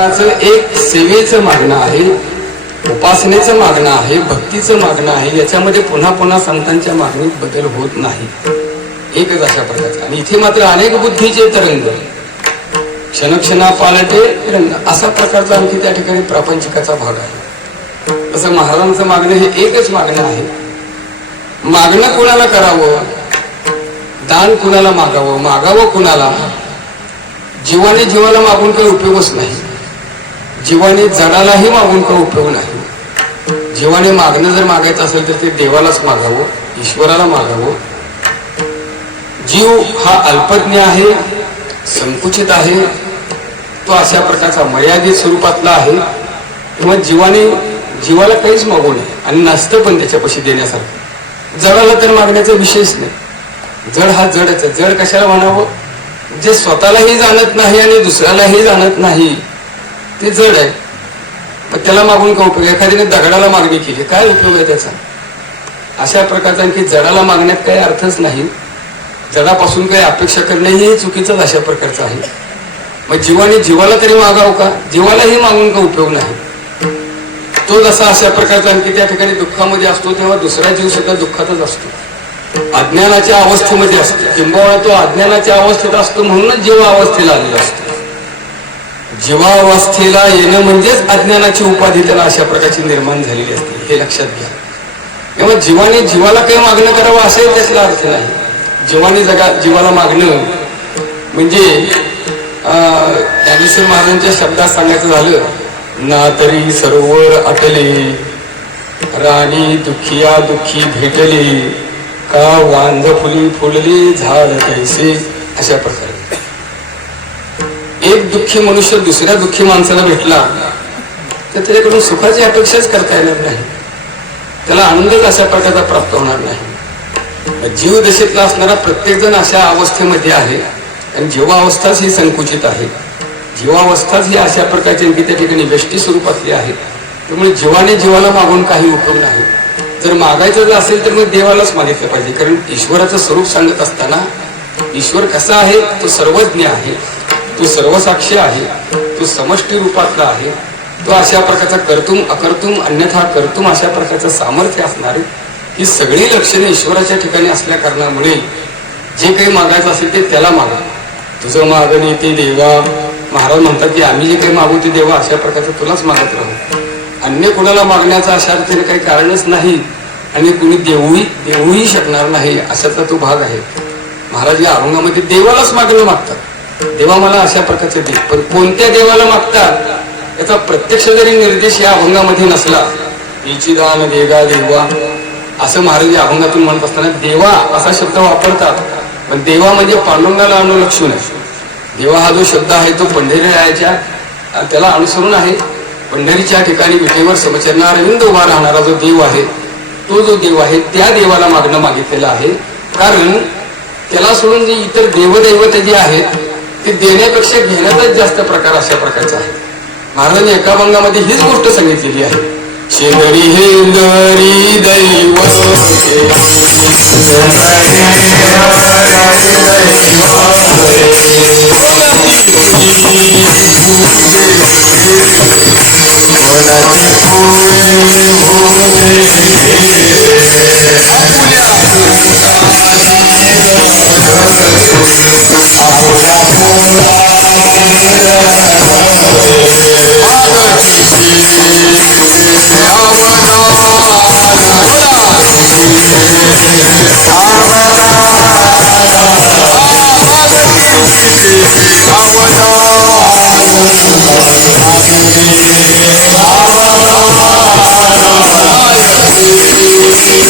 त्याचं एक सेवेचं मागणं आहे उपासनेचं मागणं आहे भक्तीचं मागणं आहे याच्यामध्ये पुन्हा पुन्हा संतांच्या मागणीत बदल होत नाही. एकच अशा प्रकारचा. आणि इथे मात्र अनेक बुद्धीचे तरंग क्षणक्षणा पालटे रंग असा प्रकारचा आणखी त्या ठिकाणी प्रापंचिकाचा भाग आहे. तसं महाराजांचं मागणं हे एकच मागणं आहे. मागणं कुणाला करावं? दान कुणाला मागावं? मागावं कुणाला? जीवाने जीवाला मागून काही उपयोगच नाही. जीवाने जडालाही मागून का उपयोग नाही. जीवाने मागणं जर मागायचं असेल तर ते देवालाच मागावं ईश्वराला मागावं. जीव हा अल्पज्ञ आहे संकुचित आहे तो अशा प्रकारचा मर्यादित स्वरूपातला आहे. किंवा जीवाने जीवाला काहीच मागू नये आणि नसतं पण त्याच्यापाशी देण्यासारखं. जडाला तर मागण्याचा विशेष नाही. जड हा जडच आहे. जड कशाला म्हणावं? जे स्वतःलाही जाणत नाही आणि दुसऱ्यालाही जाणत नाही. ते जड आहे. मग त्याला मागून का उपयोग? एखाद्याने दगडाला मागणी केली. काय उपयोग आहे त्याचा? अशा प्रकारचा आणखी जडाला मागण्यात काही अर्थच नाही. जडापासून काही अपेक्षा करणे हे चुकीचंच अशा प्रकारचं आहे. मग जीवाने जीवाला तरी मागावं का? जीवालाही मागून का उपयोग नाही? तो जसा अशा प्रकारचा आणखी त्या ठिकाणी दुःखामध्ये असतो तेव्हा दुसरा जीव सुद्धा दुःखातच असतो. अज्ञानाच्या अवस्थेमध्ये असतो. किंबहुना तो अज्ञानाच्या अवस्थेत असतो म्हणूनच जीव अवस्थेला आलेला असतो. जीवावस्थेला येणं म्हणजेच अज्ञानाची उपाधी त्याला अशा प्रकारची निर्माण झालेली असते. हे लक्षात घ्या. तेव्हा जीवाने जीवाला काही मागणं करावं असेल त्यातला अर्थ नाही. जीवाने जगा जीवाला मागणं म्हणजे ज्ञानेश्वर महाराजांच्या शब्दात सांगायचं झालं ना तरी सरोवर अटले राणी दुखिया दुःखी भेटले का वांध फुली फुलली झाड कैसे अशा प्रकारे. एक दुःखी मनुष्य दुसऱ्या दुःखी माणसाला भेटला तर त्याच्याकडून सुखाची अपेक्षाच करता येणार नाही. त्याला आनंदच अशा प्रकारचा प्राप्त होणार नाही. जीव दशेतला असणारा प्रत्येक जण अशा अवस्थेमध्ये आहे आणि जीवावस्थाच ही संकुचित आहे. जीवावस्थाच ही अशा प्रकारची की त्या ठिकाणी व्यष्टी स्वरूपातली आहे. त्यामुळे जीवाने जीवाला मागून काही उपयोग नाही. जर मागायचं जर असेल तर मग देवालाच मागितलं पाहिजे कारण ईश्वराचं स्वरूप सांगत असताना ईश्वर कसा आहे तो सर्वज्ञ आहे. तो सर्वसाक्षी आहे तो समष्टी रूपातला आहे तो अशा प्रकारचा कर्तुम अकर्तुम अन्यथा कर्तुम अशा प्रकारचं सामर्थ्य असणारे ही सगळी लक्षणे ईश्वराच्या ठिकाणी असल्या कारणामुळे जे काही मागायचं असेल ते त्याला मागा. तुझं मागणी ते देवा. महाराज म्हणतात की आम्ही जे काही मागू ते देवा अशा प्रकारचं तुलाच मागत राहू. अन्य कुणाला मागण्याचा अशा अर्थाने काही कारणच नाही आणि कुणी देऊही देऊही शकणार नाही अशाचा तो भाग आहे. महाराज या अभंगामध्ये देवालाच मागणं मागतात. देवा मला अशा प्रकारचे दे. पण कोणत्या देवाला मागतात याचा प्रत्यक्ष जरी निर्देश या अभंगामध्ये नसला इचिदान देगा देवा असं महाराज या अभंगातून म्हणत असताना देवा असा शब्द वापरतात. पण देवा म्हणजे पांडुरंगाला अनुलक्षून आहे. देवा हा जो शब्द आहे तो पंढरीरायाच्या त्याला अनुसरून आहे. पंढरीच्या ठिकाणी विटेवर समचरणार अरविंद उभा राहणारा जो देव आहे तो जो देव आहे त्या देवाला मागणं मागितलेलं आहे. कारण त्याला सोडून जे इतर देवदैवत जे आहेत ते देण्यापेक्षा घेण्याचाच जास्त प्रकार अशा प्रकारचा आहे. महाराजांनी एका भंगामध्ये हीच गोष्ट सांगितलेली आहे. शेंदरी हेंदरी दैव शेंदरी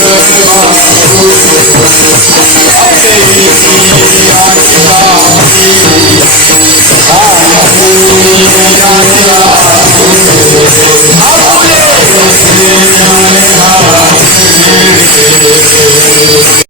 Thank you.